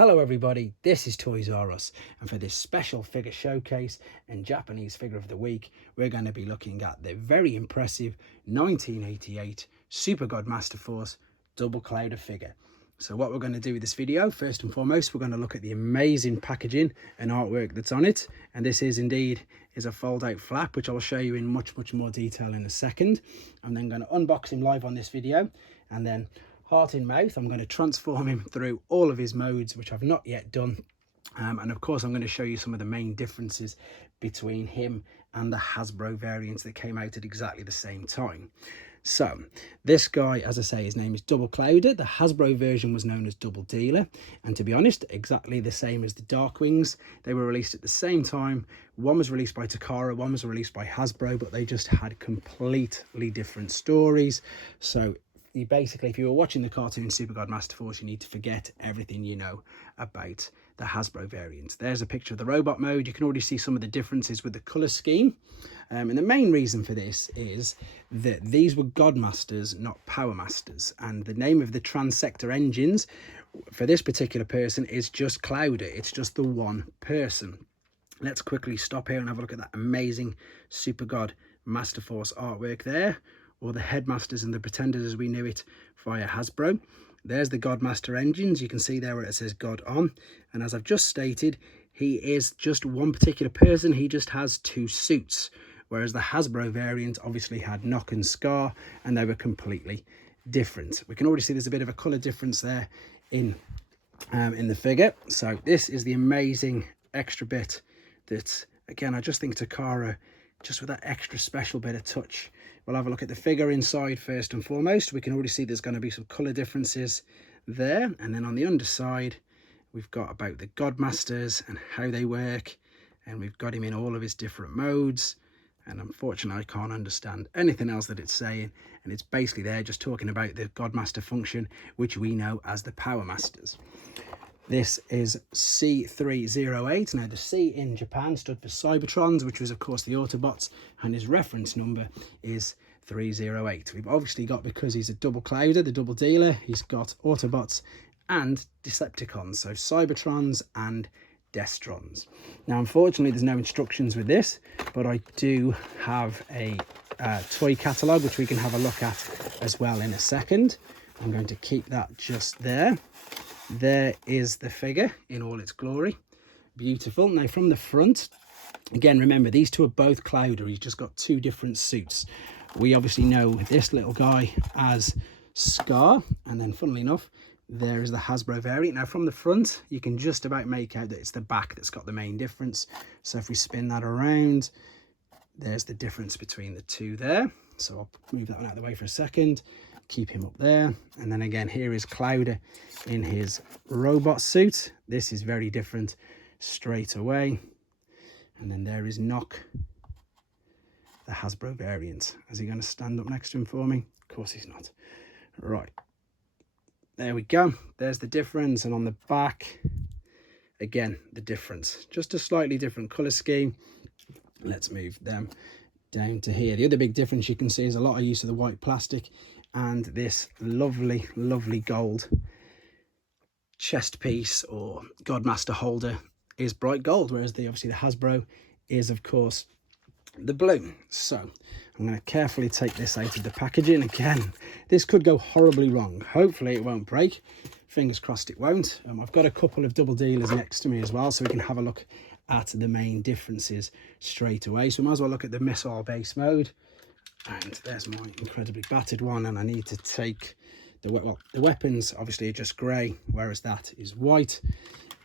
Hello everybody, this is Toys R Us, and for this special figure showcase and Japanese figure of the week, we're going to be looking at the very impressive 1988 Super Godmaster Force doubleclouder figure. So what we're going to do with this video, first and foremost, we're going to look at the amazing packaging and artwork that's on it. And this is indeed a fold out flap, which I'll show you in much more detail in a second. I'm then going to unbox him live on this video, and then heart in mouth, I'm going to transform him through all of his modes, which I've not yet done. And of course, I'm going to show you some of the main differences between him and the Hasbro variants that came out at exactly the same time. So this guy, as I say, his name is doubleclouder. The Hasbro version was known as doubledealer, and to be honest, exactly the same as the Darkwings. They were released at the same time. One was released by Takara, one was released by Hasbro, but they just had completely different stories. So you basically, if you were watching the cartoon Super Godmaster Force, you need to forget everything you know about the Hasbro variants. There's a picture of the robot mode. You can already see some of the differences with the colour scheme. And the main reason for this is that these were Godmasters, not Power Masters. And the name of the transector engines for this particular person is just Clouder. It's just the one person. Let's quickly stop here and have a look at that amazing Super Godmaster Force artwork there, or the Headmasters and the Pretenders as we knew it via Hasbro. There's the Godmaster engines. You can see there where it says God on. And as I've just stated, he is just one particular person. He just has two suits, whereas the Hasbro variant obviously had Knock and Scar, and they were completely different. We can already see there's a bit of a colour difference there in the figure. So this is the amazing extra bit that, again, I just think Takara, just with that extra special bit of touch. We'll have a look at the figure inside first and foremost. We can already see there's going to be some colour differences there. And then on the underside, we've got about the Godmasters and how they work. And we've got him in all of his different modes. And unfortunately, I can't understand anything else that it's saying. And it's basically there just talking about the Godmaster function, which we know as the Power Masters. This is C308. Now, the C in Japan stood for Cybertrons, which was, of course, the Autobots, and his reference number is 308. We've obviously got, because he's a doubleclouder, the double dealer, he's got Autobots and Decepticons, so Cybertrons and Destrons. Now, unfortunately, there's no instructions with this, but I do have a toy catalogue, which we can have a look at as well in a second. I'm going to keep that just there. There is the figure in all its glory. Beautiful. Now from the front, again, remember, these two are both Clouder. He's just got two different suits. We obviously know this little guy as Scar, and then funnily enough, there is the Hasbro variant. Now from the front, you can just about make out that it's the back that's got the main difference. So if we spin that around, there's the difference between the two there. So I'll move that one out of the way for a second. Keep him up there. And then again, here is Clouder in his robot suit. This is very different straight away. And then there is Knock, the Hasbro variant. Is he going to stand up next to him for me? Of course he's not. Right. There we go. There's the difference. And on the back, again, the difference. Just a slightly different colour scheme. Let's move them down to here. The other big difference you can see is a lot of use of the white plastic, and this lovely gold chest piece or Godmaster holder is bright gold, whereas obviously the Hasbro is, of course, the blue. So I'm going to carefully take this out of the packaging. Again, this could go horribly wrong. Hopefully it won't break. Fingers crossed it won't. I've got a couple of double dealers next to me as well, so we can have a look at the main differences straight away. So we might as well look at the missile base mode. And there's my incredibly battered one, and I need to take the weapons obviously are just grey, whereas that is white.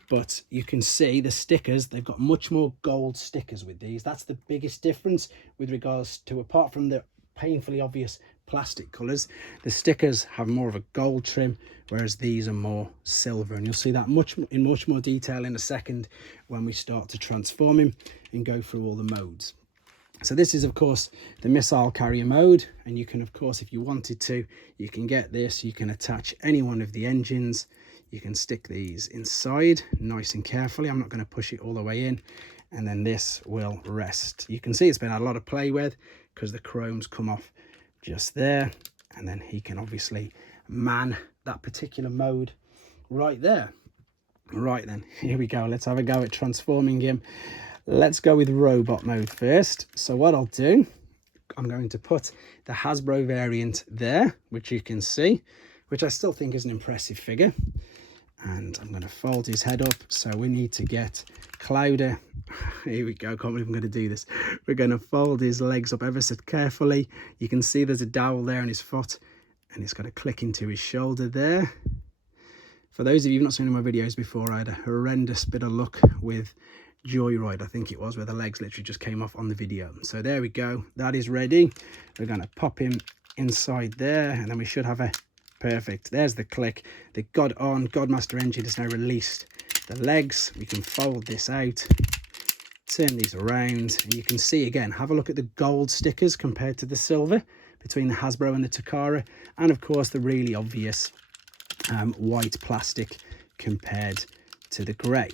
But you can see the stickers, they've got much more gold stickers with these. That's the biggest difference with regards to, apart from the painfully obvious plastic colours, the stickers have more of a gold trim, whereas these are more silver. And you'll see that in much more detail in a second when we start to transform him and go through all the modes. So this is, of course, the missile carrier mode, and you can, of course, if you wanted to, you can get this. You can attach any one of the engines. You can stick these inside nice and carefully. I'm not going to push it all the way in, and then this will rest. You can see it's been had a lot of play with because the chrome's come off just there, and then he can obviously man that particular mode right there. Right then, here we go. Let's have a go at transforming him. Let's go with robot mode first. So what I'll do, I'm going to put the Hasbro variant there, which you can see, which I still think is an impressive figure. And I'm going to fold his head up. So we need to get Clouder. Here we go. I can't believe I'm going to do this. We're going to fold his legs up ever so carefully. You can see there's a dowel there on his foot, and it's going to click into his shoulder there. For those of you who've not seen my videos before, I had a horrendous bit of luck with Joyride, I think it was, where the legs literally just came off on the video. So there we go. That is ready. We're going to pop him inside there, and then we should have a perfect. There's the click. The Godmaster engine has now released the legs. We can fold this out, turn these around, and you can see again, have a look at the gold stickers compared to the silver between the Hasbro and the Takara, and of course the really obvious white plastic compared to the grey.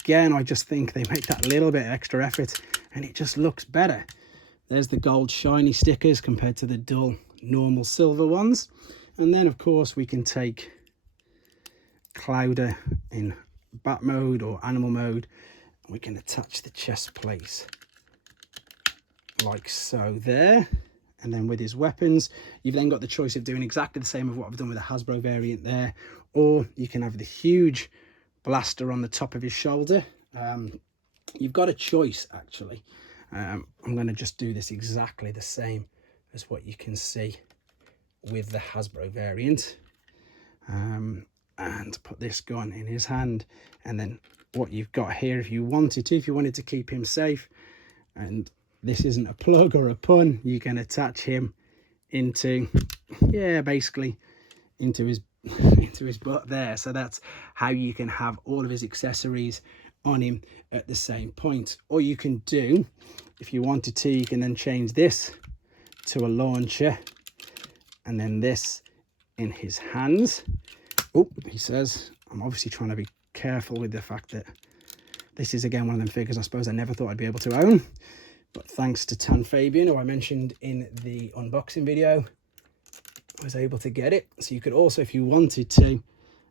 Again, I just think they make that little bit extra effort and it just looks better. There's the gold shiny stickers compared to the dull normal silver ones. And then of course we can take Clouder in bat mode or animal mode. We can attach the chest plate like so there. And then with his weapons, you've then got the choice of doing exactly the same of what I've done with the Hasbro variant there, or you can have the huge blaster on the top of his shoulder. You've got a choice actually. I'm going to just do this exactly the same as what you can see with the Hasbro variant, and put this gun in his hand. And then what you've got here, if you wanted to keep him safe, and this isn't a plug or a pun, you can attach him into, yeah, basically into his into his butt there. So that's how you can have all of his accessories on him at the same point. Or you can do, if you wanted to, you can then change this to a launcher, and then this in his hands. Oh, he says, I'm obviously trying to be careful with the fact that this is again one of them figures I suppose I never thought I'd be able to own, but thanks to Tan Fabian, who I mentioned in the unboxing video, I was able to get it. So you could also, if you wanted to,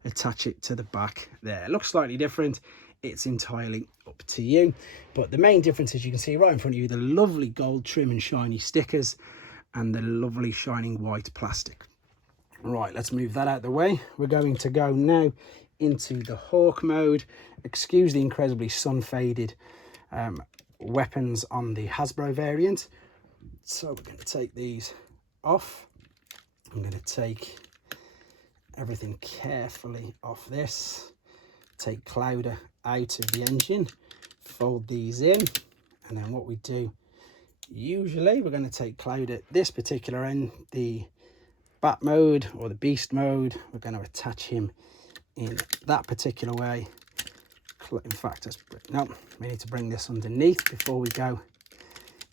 attach it to the back there. It looks slightly different. It's entirely up to you. But the main difference is you can see right in front of you the lovely gold trim and shiny stickers and the lovely shining white plastic. Right, let's move that out of the way. We're going to go now into the Hawk mode. Excuse the incredibly sun-faded weapons on the Hasbro variant. So we're going to take these off. I'm going to take everything carefully off this, take Clouder out of the engine, fold these in, and then what we do, usually we're going to take Clouder, this particular end, the bat mode or the beast mode, we're going to attach him in that particular way. In fact, no, we need to bring this underneath before we go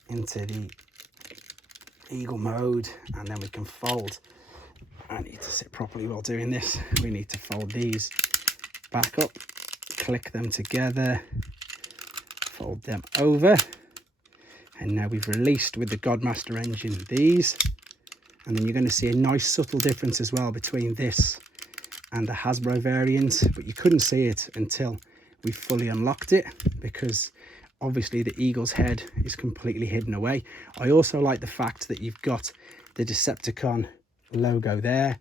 into the eagle mode, and then we can fold. I need to sit properly while doing this. We need to fold these back up, click them together, fold them over, and now we've released with the Godmaster engine these, and then you're going to see a nice subtle difference as well between this and the Hasbro variant, but you couldn't see it until we fully unlocked it, because obviously the eagle's head is completely hidden away. I also like the fact that you've got the Decepticon logo there.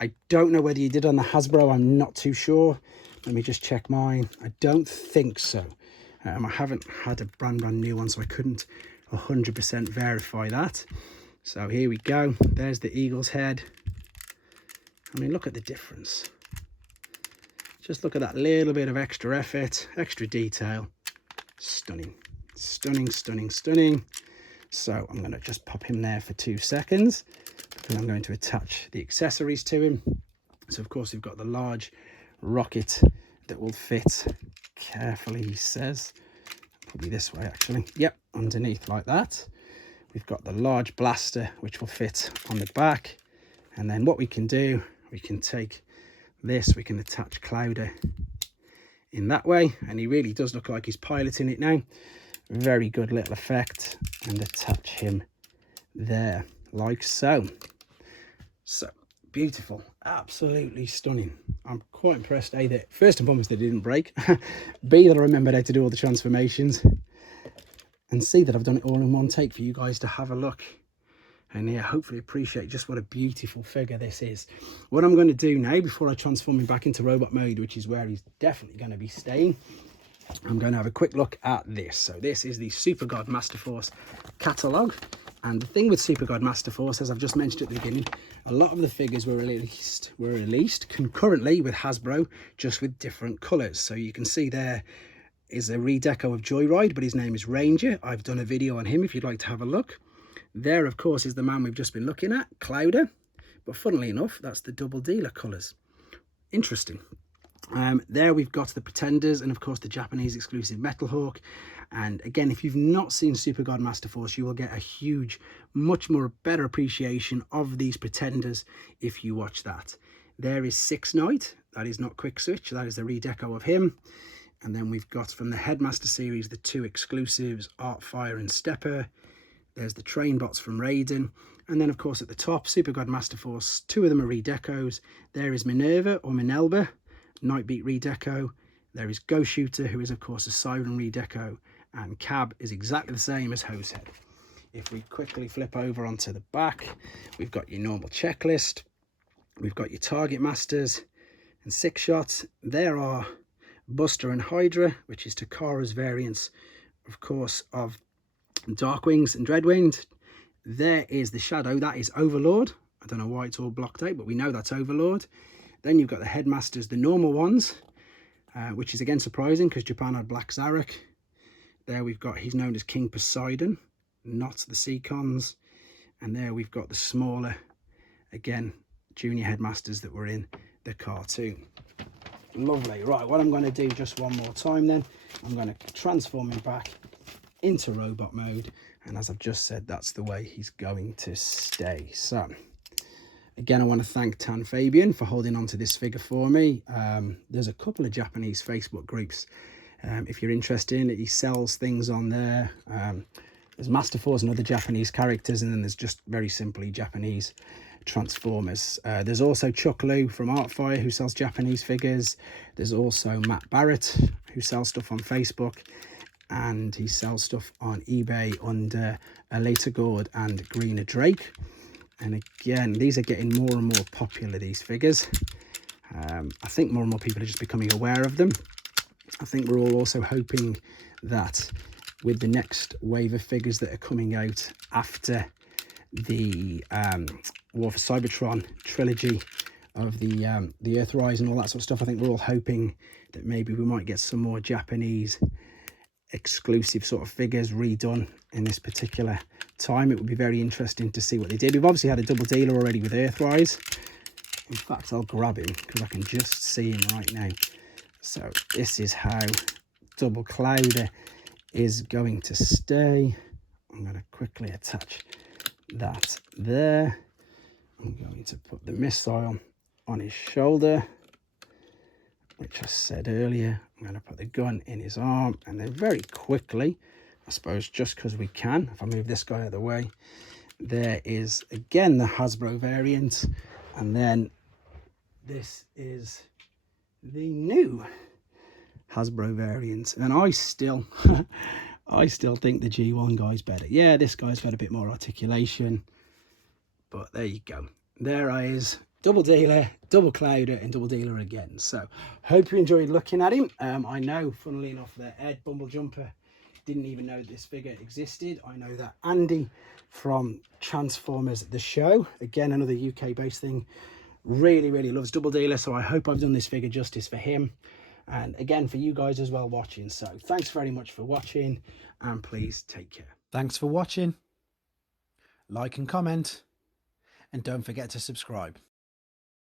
I don't know whether you did on the Hasbro, I'm not too sure. Let me just check mine. I don't think so. I haven't had a brand new one, so I couldn't 100% verify that. So here we go. There's the eagle's head. I mean, look at the difference. Just look at that little bit of extra effort, extra detail. Stunning, stunning, stunning, stunning. So I'm going to just pop him there for 2 seconds, because I'm going to attach the accessories to him. So of course we've got the large rocket that will fit carefully, he says. Probably this way actually. Yep, underneath like that. We've got the large blaster which will fit on the back. And then what we can do, we can take this, we can attach Clouder in that way, and he really does look like he's piloting it now. Very good little effect, and attach him there like so. So Beautiful, absolutely stunning. I'm quite impressed, A, that first and foremost they didn't break, B, that I remembered how to do all the transformations, and C, that I've done it all in one take for you guys to have a look. And yeah, hopefully appreciate just what a beautiful figure this is. What I'm going to do now, before I transform him back into robot mode, which is where he's definitely going to be staying, I'm going to have a quick look at this. So this is the Super God Master Force catalogue. And the thing with Super God Master Force, as I've just mentioned at the beginning, a lot of the figures were released concurrently with Hasbro, just with different colours. So you can see there is a redeco of Joyride, but his name is Ranger. I've done a video on him if you'd like to have a look. There, of course, is the man we've just been looking at, Clouder. But funnily enough, that's the double dealer colours. Interesting. There we've got the Pretenders and, of course, the Japanese exclusive Metal Hawk. And again, if you've not seen Super God Master Force, you will get a huge, much more better appreciation of these Pretenders if you watch that. There is Six Knight. That is not Quick Switch. That is the redeco of him. And then we've got from the Headmaster series, the two exclusives, Artfire and Stepper. There's the train bots from Raiden. And then, of course, at the top, Super God Master Force, two of them are redecos. There is Minerva or Minelba, Nightbeat redeco. There is Ghost Shooter, who is, of course, a Siren redeco. And Cab is exactly the same as Hosehead. If we quickly flip over onto the back, we've got your normal checklist. We've got your Target Masters and Six Shots. There are Buster and Hydra, which is Takara's variants, of course, of Darkwings and Dreadwind. There is the Shadow, that is Overlord. I don't know why it's all blocked out, but we know that's Overlord. Then you've got the Headmasters, the normal ones, which is again surprising because Japan had Black Zarek. There we've got, he's known as King Poseidon, not the Seacons. And there we've got the smaller, again, junior Headmasters that were in the cartoon. Lovely. Right, what I'm going to do just one more time then, I'm going to transform him back into robot mode, and as I've just said, that's the way he's going to stay. So again, I want to thank Tan Fabian for holding on to this figure for me. There's a couple of Japanese Facebook groups if you're interested in it. He sells things on there. There's Master Force and other Japanese characters, and then there's just very simply Japanese Transformers. There's also Chuck Liu from Artfire, who sells Japanese figures. There's also Matt Barrett, who sells stuff on Facebook, and he sells stuff on eBay under Later Gord and Greener Drake. And again, these are getting more and more popular, these figures. I think more and more people are just becoming aware of them. I think we're all also hoping that with the next wave of figures that are coming out after the War for Cybertron trilogy of the Earthrise and all that sort of stuff, I think we're all hoping that maybe we might get some more Japanese exclusive sort of figures redone in this particular time. It would be very interesting to see what they did. We've obviously had a double dealer already with Earthrise. In fact, I'll grab him because I can just see him right now. So this is how doubleclouder is going to stay. I'm going to quickly attach that there. I'm going to put the missile on his shoulder, which I said earlier. I'm going to put the gun in his arm, and then very quickly, I suppose just because we can, if I move this guy out of the way, there is again the Hasbro variant, and then this is the new Hasbro variant. And I still think the G1 guy's better. Yeah, this guy's got a bit more articulation, but there you go. There I is. Double dealer, doubleclouder, and double dealer again. So hope you enjoyed looking at him. I know, funnily enough, that Ed Bumblejumper didn't even know this figure existed. I know that Andy from Transformers The Show, again another UK based thing, really loves double dealer. So I hope I've done this figure justice for him, and again for you guys as well watching. So thanks very much for watching, and please take care. Thanks for watching. Like and comment, and don't forget to subscribe.